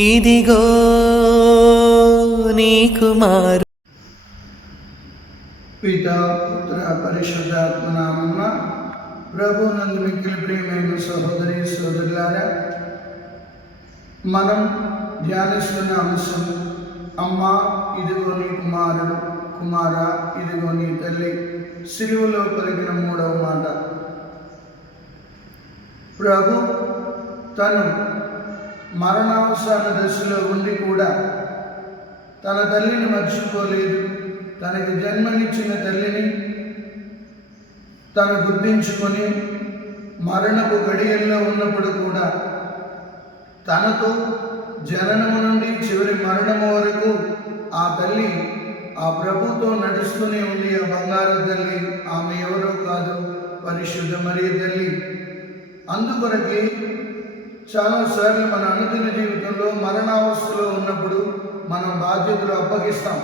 ఇదిగో నీ కుమారు. పితా పుత్ర పరిశుద్ధాత్మ నామమున ప్రభువునందు మిక్కిలి ప్రియమైన సహోదరి సోదరులారా, మనం ధ్యానిస్తున్న అంశం అమ్మా ఇదిగో నీ కుమారుడు, కుమారా ఇదిగో నీ తల్లి. సిలువలో పలికిన మూడవ మాట. ప్రభు తను మరణావసాన దశలో ఉండి కూడా తన తల్లిని మర్చిపోలేదు. తనకి జన్మనిచ్చిన తల్లిని తను గుర్తించుకొని మరణపు గడియల్లో ఉన్నప్పుడు కూడా తనతో జననము నుండి చివరి మరణము వరకు ఆ తల్లి ఆ ప్రభుతో నడుస్తూనే ఉంది. ఆ బంగారు తల్లి, ఆమె ఎవరో కాదు, పరిశుద్ధ మరియ తల్లి. అందుకొరకే చాలాసార్లు మన అనుదిన జీవితంలో మరణావస్థలో ఉన్నప్పుడు మనం బాధ్యతలు అప్పగిస్తాం.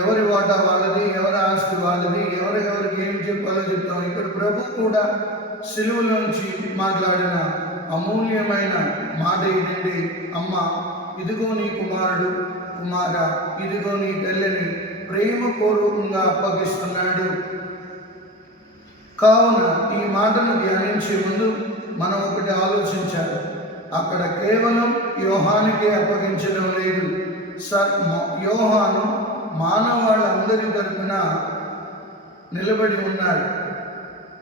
ఎవరి వాటా వాళ్ళది, ఎవరి ఆస్తి వాళ్ళది, ఎవరికి ఏం చెప్పాలో చెప్తాం. ఇక్కడ ప్రభు కూడా సిలువలోంచి మాట్లాడిన అమూల్యమైన మాట ఏంటంటే, అమ్మ ఇదిగో నీ కుమారుడు, కుమారా ఇదిగో నీ తల్లిని ప్రేమపూర్వకంగా అప్పగిస్తున్నాడు. కావున ఈ మాటను ధ్యానించే ముందు మనం ఒకటి ఆలోచించాలి. అక్కడ కేవలం యోహానుకే అప్పగించడం లేదు. యోహాను మానవాళ్ళందరి తరపున నిలబడి ఉన్నాడు,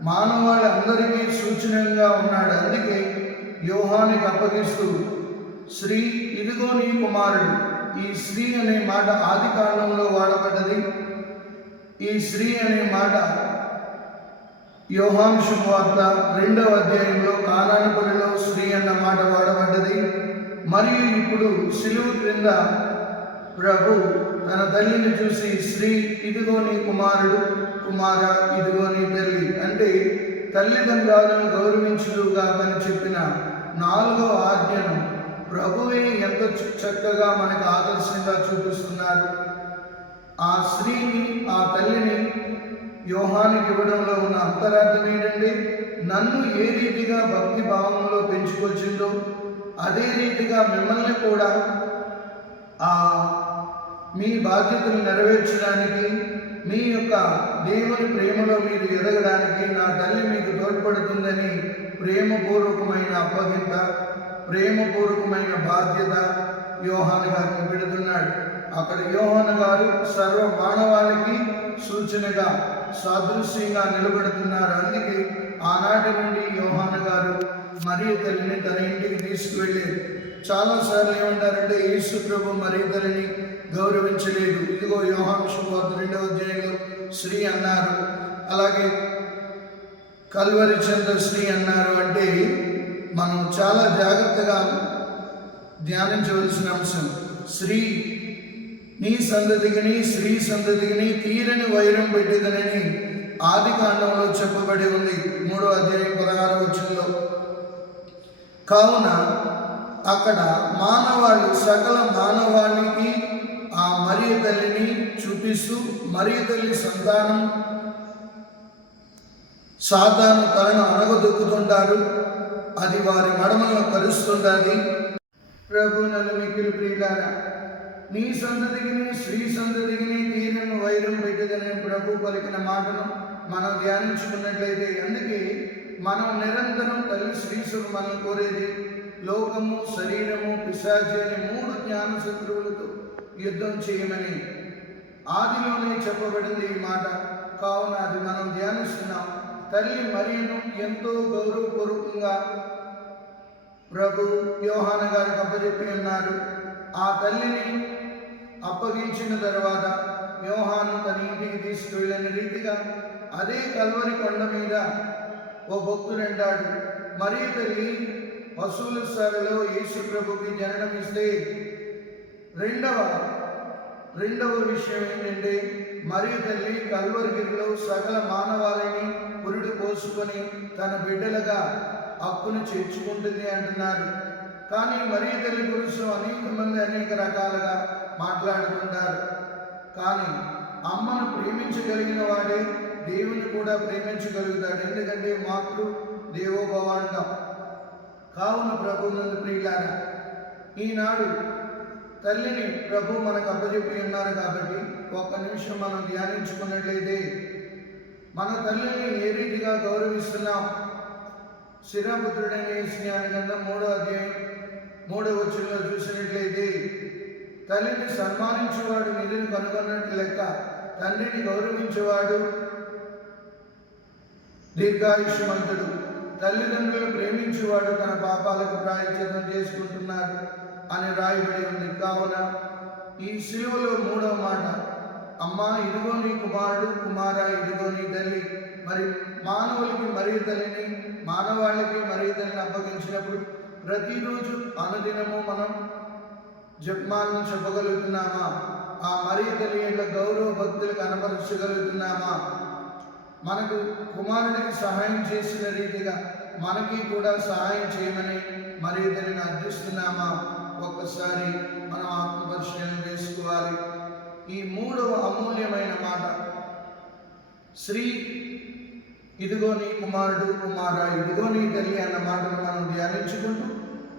మానవాళ్ళందరికీ సూచనగా ఉన్నాడు. అందుకే యోహానికి అప్పగిస్తూ శ్రీ ఇదిగో నీ కుమారుడు. ఈ శ్రీ అనే మాట ఆది కాలంలో వాడబడ్డది. ఈ శ్రీ అనే మాట యోహాను శుభవార్త 2వ అధ్యాయంలో కానానపల్లిలో శ్రీ అన్న మాట వాడబడ్డది. మరియు ఇప్పుడు సిలువ క్రింద ప్రభు తన తల్లిని చూసి శ్రీ ఇదిగో నీ కుమారుడు, కుమారా ఇదిగో నీ తల్లి అంటే తల్లిదండ్రులను గౌరవించుదుగా అని చెప్పిన 4వ ఆజ్ఞను ప్రభువే ఎంత చక్కగా మనకు ఆదర్శంగా చూపిస్తున్నారు. ఆ స్త్రీని, ఆ తల్లిని యోహానికి ఇవ్వడంలో ఉన్న అంతరార్థం ఏంటంటే, నన్ను ఏ రీతిగా భక్తి భావంలో పెంచుకొచ్చిందో అదే రీతిగా మిమ్మల్ని కూడా మీ బాధ్యతలు నెరవేర్చడానికి, మీ యొక్క దేవుని ప్రేమలో మీరు ఎదగడానికి నా తల్లి మీకు తోడ్పడుతుందని ప్రేమపూర్వకమైన అప్పగింత, ప్రేమపూర్వకమైన బాధ్యత యోహాను గారికి పెడుతున్నాడు. అక్కడ యోహాను గారు సర్వ మానవాళికి సూచనగా, సాదృశ్యంగా నిలబెడుతున్నారు. అందుకే ఆనాటి నుండి యోహాను గారు మరియ తల్లిని తన ఇంటికి తీసుకువెళ్ళారు. చాలాసార్లు ఏమంటారంటే, యేసు ప్రభు మరియ తల్లిని గౌరవించలేదు. ఇదిగో యోహాను శుభవార్త 2వ అధ్యాయంలో శ్రీ అన్నారు, అలాగే కల్వరి చెంత శ్రీ అన్నారు. అంటే మనం చాలా జాగ్రత్తగా ధ్యానించవలసిన అంశం. శ్రీ నీ సంతతికిని, స్త్రీ సంతతికిని తీరని వైరం పెట్టేదనని ఆది కాండంలో చెప్పబడి ఉంది, 3వ అధ్యాయం 16వ వచనంలో. కావున అక్కడ మానవాళి, సకల మానవాళికి ఆ మరియ తల్లిని చూపిస్తూ, మరియ తల్లి సంతానం సాతాను తలను అనగదొక్కుతుంటారు, అది వారి మడమలను కలుస్తుంటుంది. ప్రభు నన్ను మిక్కిలి ప్రియులారా, నీ సంతతికిని, స్త్రీ సంతతికిని తీరని వైరం పెట్టదని ప్రభు పలికిన మాటను మనం ధ్యానించుకున్నట్లయితే, అందుకే మనం నిరంతరం తల్లి శ్రీసుకు మనం కోరేది లోకము, శరీరము, పిశాచి అనే 3 జ్ఞాన శత్రువులతో యుద్ధం చేయమని ఆదిలోనే చెప్పబడింది ఈ మాట. కావున అది మనం ధ్యానిస్తున్నాం. తల్లి మరియను ఎంతో గౌరవపూర్వకంగా ప్రభు యోహాను గారికి అప్పచెప్పి ఉన్నారు. ఆ తల్లిని అప్పగించిన తర్వాత యోహాను తన ఇంటికి తీసుకువెళ్ళిన రీతిగా అదే కల్వరి కొండ మీద ఓ భక్తుడు అంటాడు, మరియ తల్లి పశువుల సరలో యేసు ప్రభుకి జననమిస్తే రెండవ విషయం ఏంటంటే, మరియ తల్లి కల్వరిగిరిలో సకల మానవాళిని పురుడు పోసుకొని తన బిడ్డలుగా హక్కును చేర్చుకుంటుంది అంటున్నారు. కానీ మరియ తల్లి గురించి అనేక మంది అనేక రకాలుగా మాట్లాడుతుంటారు. కానీ అమ్మను ప్రేమించగలిగిన వాడే దేవుని కూడా ప్రేమించగలుగుతాడు. ఎందుకంటే మాతృ దేవోభవ అంటాం. కావున ప్రభువునందు ప్రియులారా, ఈనాడు తల్లిని ప్రభు మనకు అప్పచెప్పి ఉన్నారు కాబట్టి ఒక్క నిమిషం మనం ధ్యానించుకున్నట్లయితే మన తల్లిని ఏ రీతిగా గౌరవిస్తున్నాం. శిరపుత్రుడైన యేషయా గ్రంథం 3వ అధ్యాయం 3వ వచనంలో చూసినట్లయితే తల్లిని సన్మానించేవాడు నిధిని కనుగొన్నట్టు లెక్క, తండ్రిని గౌరవించేవాడు దీర్ఘాయుష్మంతుడు, తల్లిదండ్రులను ప్రేమించేవాడు తన పాపాలకు ప్రాయశ్చిత్తం చేసుకుంటున్నాడు అని రాయబడి ఉంది. కావున ఈ శిలువలో 3వ మాట, అమ్మా ఇదిగో నీ కుమారుడు, కుమారా ఇదిగో నీ తల్లి. మరి మానవులకి మరియు తల్లిని, మానవాళికి మరియు తల్లిని అప్పగించినప్పుడు ప్రతిరోజు అనుదినము మనం జపమాలను చెప్పగలుగుతున్నామా? ఆ మరియు తల్లి యొక్క గౌరవ భక్తులు కనపరచగలుగుతున్నామా? మనకు కుమారుడికి సహాయం చేసిన రీతిగా మనకి కూడా సహాయం చేయమని మరియు తల్లిని అర్థిస్తున్నామా? ఒక్కసారి మనం ఆత్మపరిశీలన చేసుకోవాలి. ఈ 3వ అమూల్యమైన మాట, శ్రీ ఇదిగో నీ కుమారుడు, కుమారా ఇదిగో నీ తల్లి అన్న మాటను మనం ధ్యానించుకుంటూ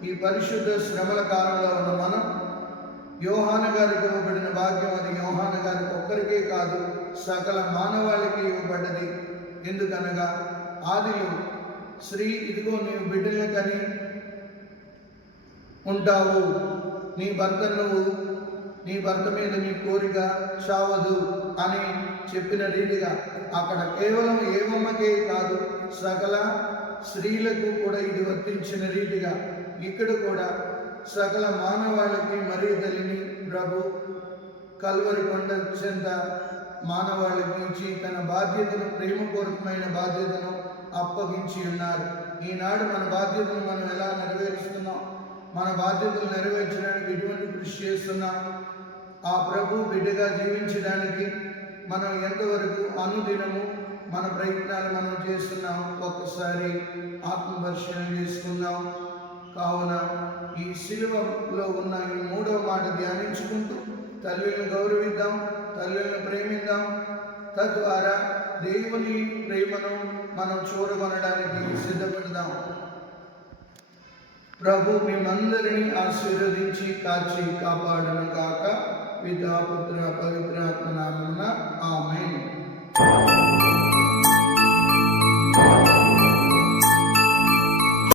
ఈ పరిశుద్ధ శ్రమల కాలంలో ఉన్న మనం యోహాను గారికి ఇవ్వబడిన భాగ్యం అది యోహాను గారికి ఒక్కరికే కాదు, సకల మానవాళికి ఇవ్వబడ్డది. ఎందుకనగా ఆదిలో శ్రీ ఇదిగో నీవు బిడ్డలను కని ఉంటావు, నీ భర్త మీద నీ కోరిక చావదు అని చెప్పిన రీతిగా అక్కడ కేవలం ఏవమ్మకే కాదు సకల స్త్రీలకు కూడా ఇది వర్తించిన రీతిగా ఇక్కడ కూడా సకల మానవాళికి మరీ తల్లిని ప్రభు కల్వరి కొండ చెంత మానవాళికి ఇచ్చి తన బాధ్యతను, ప్రేమపూర్వకమైన బాధ్యతను అప్పగించి ఉన్నారు. ఈనాడు మన బాధ్యతను మనం ఎలా నెరవేరుస్తున్నాం, మన బాధ్యతలు నెరవేర్చడానికి ఎటువంటి కృషి చేస్తున్నాం, ఆ ప్రభు బిడ్డగా జీవించడానికి మనం ఎంతవరకు అనుదినము మన ప్రయత్నాలు మనం చేస్తున్నాం, ఒక్కసారి ఆత్మపరిశీలన చేసుకుందాం. కావున ఈ శిలువలో ఉన్న ఈ 3వ మాట ధ్యానించుకుంటూ తల్లులను గౌరవిద్దాం, తల్లులను ప్రేమిద్దాం. తద్వారా దేవుని ప్రేమను మనం చూడగొనడానికి సిద్ధపడదాం. ప్రభు మిమ్మందరినీ ఆశీర్వదించి కాచి కాపాడును గాక. పితా పుత్ర పవిత్రాత్మ నామమున ఆమేన్.